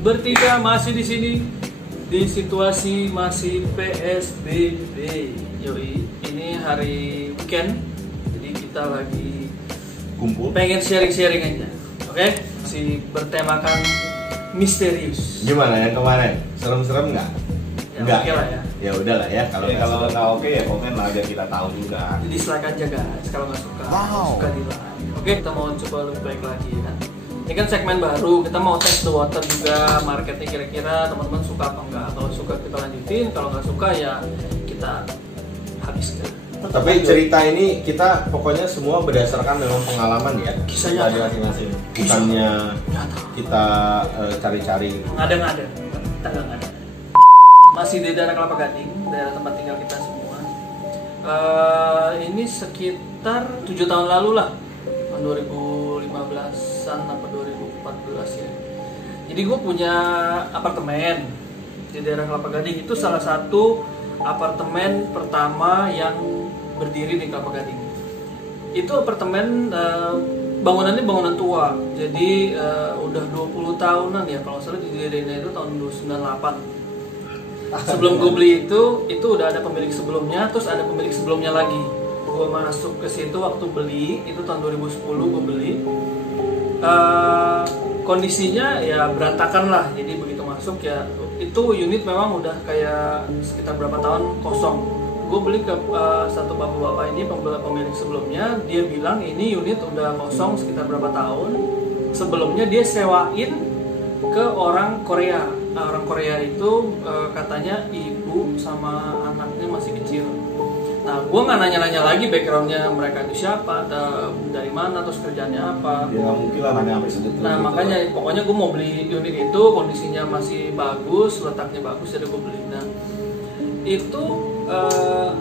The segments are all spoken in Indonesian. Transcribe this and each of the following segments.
bertiga masih di sini di situasi masih PSBB. Yoi, ini hari weekend, jadi kita lagi kumpul. Pengen sharing-sharing aja, oke? Masih bertemakan misterius. Gimana yang kemarin? Serem-serem nggak? Ya, Enggak. oke lah ya. Ya udahlah ya. Kalau nggak oke ya komen lah aja, kita tahu juga. Dislike aja guys kalau nggak suka. Wow. Suka di like. Oke, kita mau coba lebih baik lagi ya. Ini kan segmen baru, kita mau test the water juga, marketnya kira-kira teman-teman suka apa enggak. Kalau suka kita lanjutin, kalau nggak suka ya kita habiskan. Tapi cerita ini kita pokoknya semua berdasarkan memang pengalaman ya. Kisah nyata. Dari masing-masing. Bukannya Nyata. kita cari-cari gitu. Ngada-ngada, kita nggak ngada. Masih di daerah Kelapa Gading, daerah tempat tinggal kita semua. Ini sekitar 7 tahun lalu lah, tahun 2015an apa 2014 ya. Jadi gue punya apartemen di daerah Kelapa Gading. Itu salah satu apartemen pertama yang berdiri di Kelapa Gading. Itu apartemen bangunannya bangunan tua. Jadi udah 20 tahunan ya, kalau salah didirinya itu tahun 98. Sebelum gue beli itu udah ada pemilik sebelumnya, terus ada pemilik sebelumnya lagi. Gue masuk ke situ waktu beli, itu tahun 2010 gue beli. Kondisinya ya berantakan lah, jadi begitu masuk ya itu unit memang udah kayak sekitar berapa tahun kosong. Gue beli ke satu bapak-bapak ini, pemilik sebelumnya, dia bilang ini unit udah kosong sekitar berapa tahun. Sebelumnya dia sewain ke orang Korea. Nah, orang Korea itu katanya ibu sama anaknya masih kecil. Nah, gue nggak nanya-nanya lagi backgroundnya mereka itu siapa, dari mana, terus kerjanya apa. Ya nggak mungkin lah nanya sampai segitu. Nah, makanya pokoknya gue mau beli unit itu, kondisinya masih bagus, letaknya bagus, jadi gue beli. Nah, itu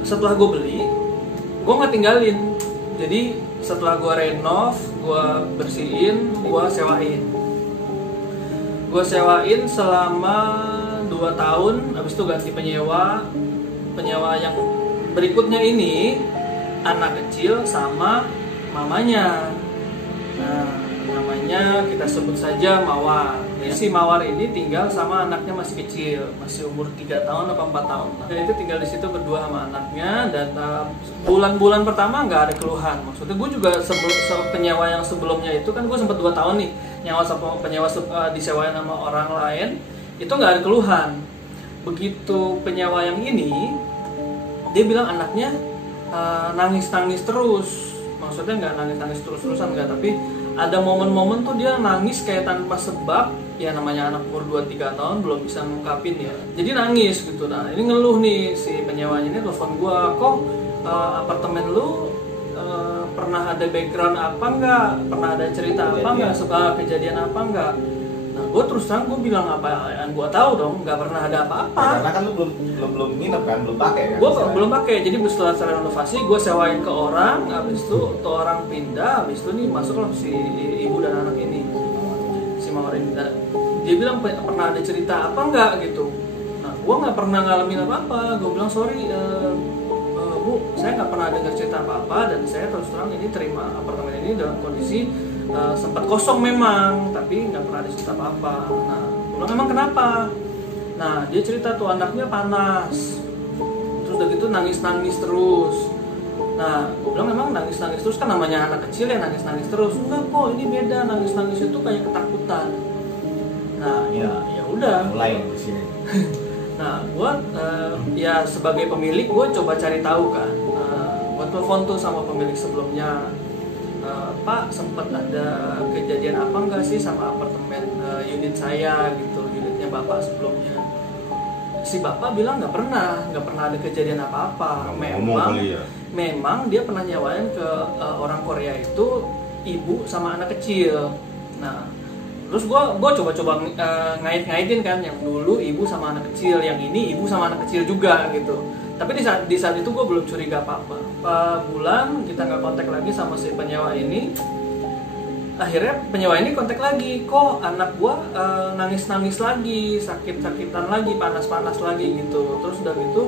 setelah gue beli, gue nggak tinggalin. Jadi setelah gue renov, gue bersihin, gue sewain. Gue sewain selama 2 tahun, habis itu ganti penyewa yang berikutnya ini anak kecil sama mamanya. Nah, namanya kita sebut saja Mawar. Si Mawar ini tinggal sama anaknya masih kecil, masih umur 3 tahun atau 4 tahun. Nah, itu tinggal di situ berdua sama anaknya, dan bulan-bulan pertama nggak ada keluhan. Maksudnya gue juga penyewa yang sebelumnya itu kan gue sempat 2 tahun nih nyawa sama penyewa disewain sama orang lain, itu nggak ada keluhan. Begitu penyewa yang ini, dia bilang anaknya nangis-nangis terus. Maksudnya nggak nangis-nangis terus-terusan nggak, tapi ada momen-momen tuh dia nangis kayak tanpa sebab. Ya namanya anak umur 2-3 tahun belum bisa ngungkapin ya, jadi nangis gitu. Nah ini ngeluh nih si penyewanya ini, telepon gua, kok apartemen lu pernah ada background apa enggak, pernah ada cerita apa enggak, kejadian apa enggak. Nah gue terus terang gue bilang apa yang gue tahu dong, nggak pernah ada apa-apa. Ya, karena kan lu belum nginep kan, belum pakai kan. Gue belum pakai, jadi setelah saya renovasi gue sewain ke orang, habis itu tuh orang pindah, habis itu nih masuklah si ibu dan anak ini, si Mawar ini. Dia bilang pernah ada cerita apa enggak gitu. Nah gue nggak pernah ngalamin apa-apa. Gue bilang sorry Bu, saya nggak pernah dengar cerita apa-apa, dan saya terus terang ini terima apartemen ini dalam kondisi sempat kosong memang, tapi nggak pernah ada cerita apa-apa. Nah, gue bilang emang kenapa? Nah, dia cerita tuh anaknya panas, terus udah gitu nangis-nangis terus. Nah, gue bilang emang nangis-nangis terus, kan namanya anak kecil ya nangis-nangis terus. Enggak kok, ini beda, nangis-nangis itu kayak ketakutan. Nah, ya udah. Mulai di sini. Nah, gue ya sebagai pemilik gue coba cari tahu kan. Gue telepon tuh sama pemilik sebelumnya, Pak sempat ada kejadian apa enggak sih sama apartemen unit saya gitu, unitnya bapak sebelumnya. Si bapak bilang nggak pernah ada kejadian apa-apa. Memang dia pernah nyewain ke orang Korea itu ibu sama anak kecil. Nah terus gue coba-coba ngait-ngaitin kan, yang dulu ibu sama anak kecil, yang ini ibu sama anak kecil juga gitu. Tapi di saat itu gue belum curiga apa-apa. Bulan kita nggak kontak lagi sama si penyewa ini. Akhirnya penyewa ini kontak lagi, kok anak gue nangis-nangis lagi, sakit-sakitan lagi, panas-panas lagi gitu. Terus udah gitu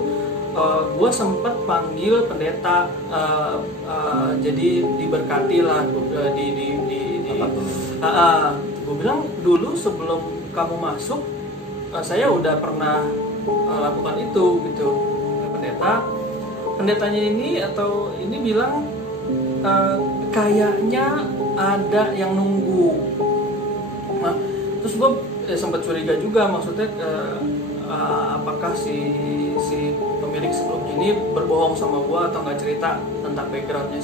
gue sempet panggil pendeta, jadi diberkati lah gue bilang dulu sebelum kamu masuk, saya udah pernah lakukan itu gitu. Pendetanya ini atau ini bilang kayaknya ada yang nunggu. Nah, terus gue sempat curiga juga, maksudnya apakah si pemilik sebelumnya ini berbohong sama gue atau nggak cerita tentang backgroundnya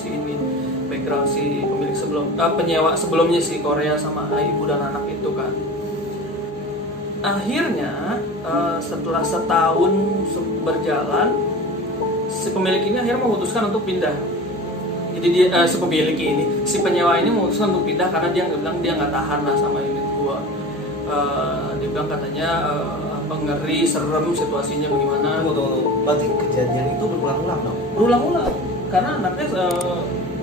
background si pemilik penyewa sebelumnya si Korea sama ibu dan anak itu kan. Akhirnya setelah setahun berjalan, si pemilik ini akhirnya memutuskan untuk pindah. Jadi dia si penyewa ini memutuskan untuk pindah karena dia bilang dia nggak tahan lah sama unit gua. Dia bilang katanya ngeri, serem situasinya bagaimana. Tunggu. Berarti kejadian itu berulang-ulang dong? Berulang-ulang. Karena anaknya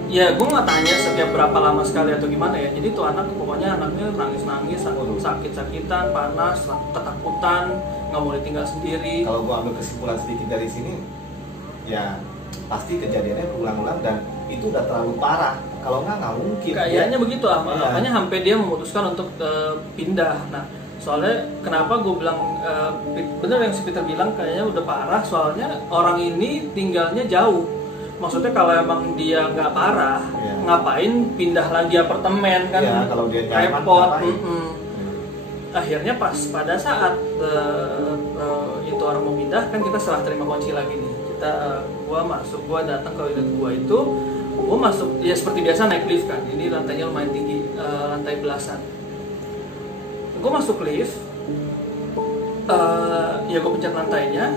ya gue nggak tanya setiap berapa lama sekali atau gimana ya. Jadi tuh pokoknya anaknya nangis-nangis, sakit-sakitan, panas, ketakutan, nggak mau ditinggal sendiri. Kalau gue ambil kesimpulan sedikit dari sini, ya pasti kejadiannya berulang-ulang dan itu udah terlalu parah. Kalau nggak mungkin. Kayaknya begitu makanya sampai dia memutuskan untuk pindah. Nah, soalnya kenapa gue bilang bener yang si Peter bilang kayaknya udah parah, soalnya orang ini tinggalnya jauh. Maksudnya kalau emang dia nggak parah, ngapain pindah lagi apartemen kan? Ya, kalau dia repot. Akhirnya pada saat itu orang mau pindah kan kita setelah terima kunci lagi nih. Gua datang ke unit gua itu, gua masuk ya seperti biasa naik lift kan. Ini lantainya lumayan tinggi, lantai belasan. Gua masuk lift, ya gua pencet lantainya.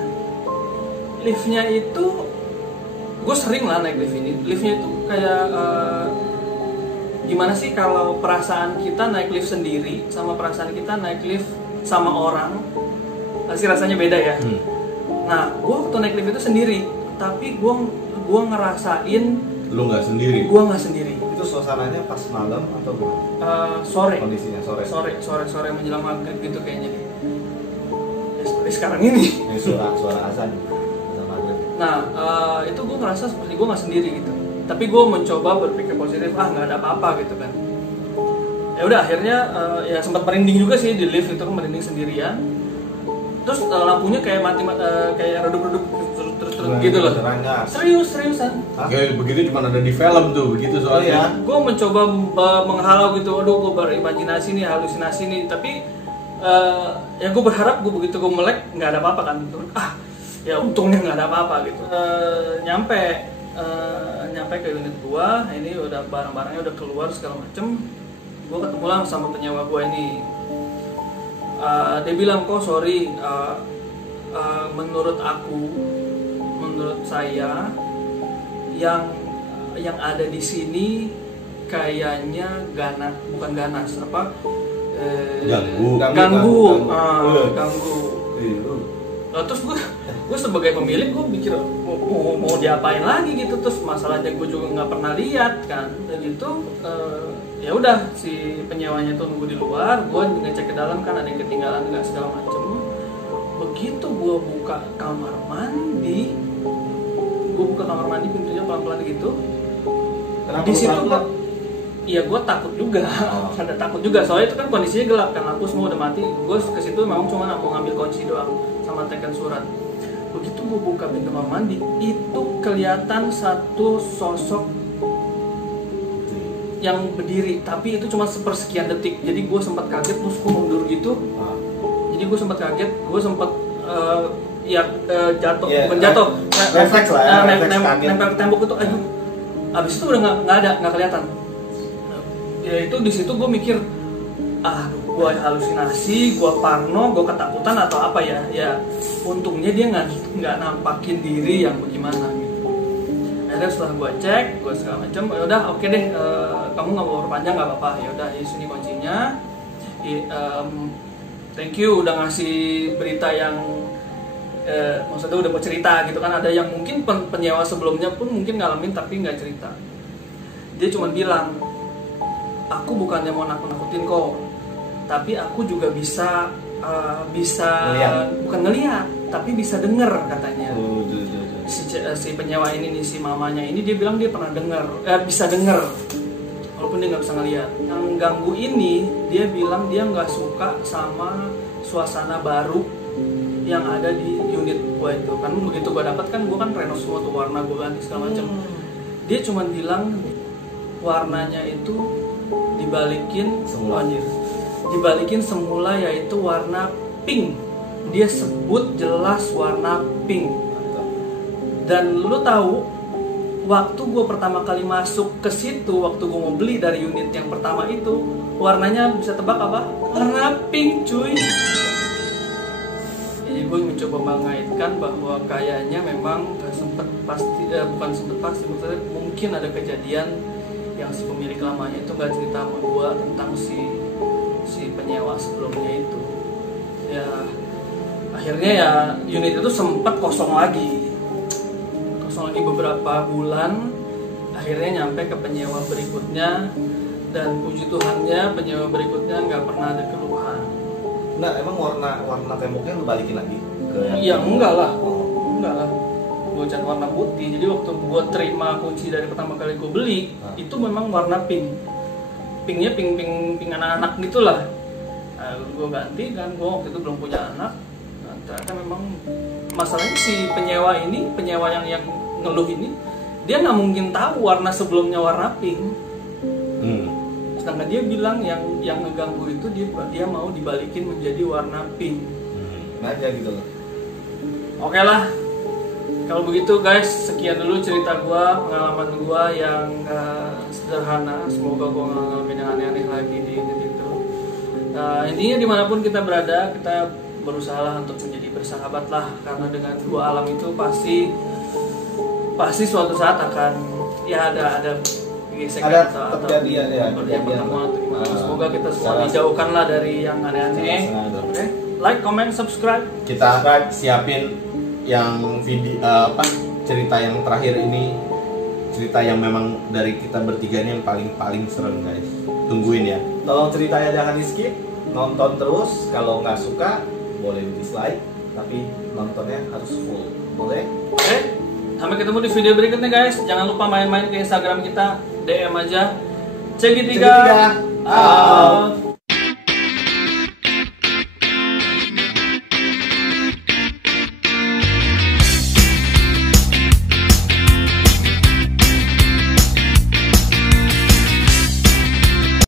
Liftnya itu gue sering lah naik lift ini. Liftnya itu kayak gimana sih kalau perasaan kita naik lift sendiri sama perasaan kita naik lift sama orang, pasti rasanya beda ya. Nah, gue waktu naik lift itu sendiri, tapi gue ngerasain lu nggak sendiri. Gue nggak sendiri. Itu suasananya pas malam atau sore? Kondisinya Sore menjelang maghrib gitu kayaknya. Ya, seperti sekarang ini. Suara azan. Nah, itu gue ngerasa seperti gue nggak sendiri gitu. Tapi gue mencoba berpikir positif, nggak ada apa-apa gitu kan. Ya udah akhirnya ya sempat merinding juga sih di lift itu kan, merinding sendirian. Terus lampunya kayak mati, kayak redup-redup terus gitu loh. Seriusan. Kayak begitu cuma ada di film tuh, begitu soalnya. Gue mencoba menghalau gitu, aduh gue berimajinasi nih, halusinasi nih. Tapi ya gue berharap begitu gue melek nggak ada apa-apa kan. Ya untungnya nggak ada apa-apa gitu. Nyampe ke unit gua, ini udah barang-barangnya udah keluar segala macem. Gua ketemu lah sama penyewa gua ini. Dia bilang, kok sorry, menurut saya yang ada di sini kayaknya bukan ganas apa? Ganggu. Terus gue sebagai pemilik gue pikir mau diapain lagi gitu, terus masalahnya gue juga nggak pernah lihat kan, dan gitu ya udah si penyewanya tuh nunggu di luar, gue ngecek ke dalam kan ada yang ketinggalan nggak segala macem. Begitu gue buka kamar mandi, pintunya pelan-pelan gitu. Di situ iya gue takut juga, ada takut juga soalnya itu kan kondisinya gelap kan, lampu semua udah mati. Gue ke situ memang cuma mau ngambil kunci doang sama tekan surat. Begitu gue buka pintu kamar mandi, itu kelihatan satu sosok yang berdiri, tapi itu cuma sepersekian detik. Jadi gue sempat kaget, terus gue mundur gitu. Jadi gue sempat kaget, gue sempat jatuh, bukan jatuh, refleks lah ya, nempel ke tembok itu, aduh. Abis itu udah nggak kelihatan. Ya itu di situ gue mikir, gue halusinasi, gue parno, gue ketakutan atau apa ya? Ya untungnya dia nggak nampakin diri yang bagaimana gitu. Akhirnya setelah gue cek, gue segala macam, ya udah oke deh, kamu nggak mau perpanjang nggak apa-apa. Ya udah, di sini kuncinya. Thank you udah ngasih berita yang maksudnya udah mau cerita gitu kan. Ada yang mungkin penyewa sebelumnya pun mungkin ngalamin tapi nggak cerita. Dia cuma bilang, aku bukannya mau nakut-nakutin kok, tapi aku juga bisa bukan ngelihat, tapi bisa denger katanya. Si penyewa ini nih, si mamanya ini, dia bilang dia pernah denger, bisa denger, walaupun walaupun dia nggak bisa ngeliat. Yang ganggu ini dia bilang dia nggak suka sama suasana baru yang ada di unit gua itu. Kan begitu gua dapat kan gua kan renov semua tuh, warna gua ganti segala macam. Dia cuma bilang warnanya itu dibalikin Semula. dibalikin semula, yaitu warna pink. Dia sebut jelas warna pink. Dan lu tahu, waktu gue pertama kali masuk ke situ, waktu gue mau beli dari unit yang pertama itu, warnanya bisa tebak apa? Warna pink, cuy. Jadi gue mencoba mengaitkan bahwa kayaknya memang bukan sempet pasti, maksudnya mungkin ada kejadian yang si pemilik lamanya itu nggak cerita sama gue tentang si penyewa sebelumnya itu. Ya akhirnya ya unit itu sempat kosong lagi beberapa bulan. Akhirnya nyampe ke penyewa berikutnya, dan puji Tuhannya penyewa berikutnya nggak pernah ada keluhan. Nah, emang warna temboknya lu balikin lagi ke Iya, enggak lah, gue cat warna putih. Jadi waktu gue terima kunci dari pertama kali gue beli, itu memang warna pinknya pink anak-anak gitulah. Nah, gue ganti kan, gue waktu itu belum punya anak. Nah, ternyata memang masalahnya si penyewa yang ngeluh ini, dia nggak mungkin tahu warna sebelumnya warna pink. Sedangkan dia bilang yang ngeganggu itu dia mau dibalikin menjadi warna pink. aja gitu loh. Oke lah, kalau begitu guys, sekian dulu cerita gua, pengalaman gua yang sederhana. Semoga gua nggak ngalamin yang aneh-aneh lagi di unit itu. Nah, intinya dimanapun kita berada, kita berusaha untuk menjadi bersahabat lah, karena dengan dua alam itu pasti suatu saat akan ya ada gesekan atau kejadian pertemuan atau gimana. Semoga kita semua dijauhkan lah dari yang aneh-aneh. Oke, like, comment, subscribe. Kita siapin yang video cerita yang terakhir ini, cerita yang memang dari kita bertiga ini yang paling serem guys. Tungguin ya. Tolong ceritanya jangan di skip, nonton terus. Kalau nggak suka boleh di dislike, tapi nontonnya harus full, boleh? Oke, sampai ketemu di video berikutnya guys. Jangan lupa main-main ke Instagram kita, DM aja. Cegi3 out.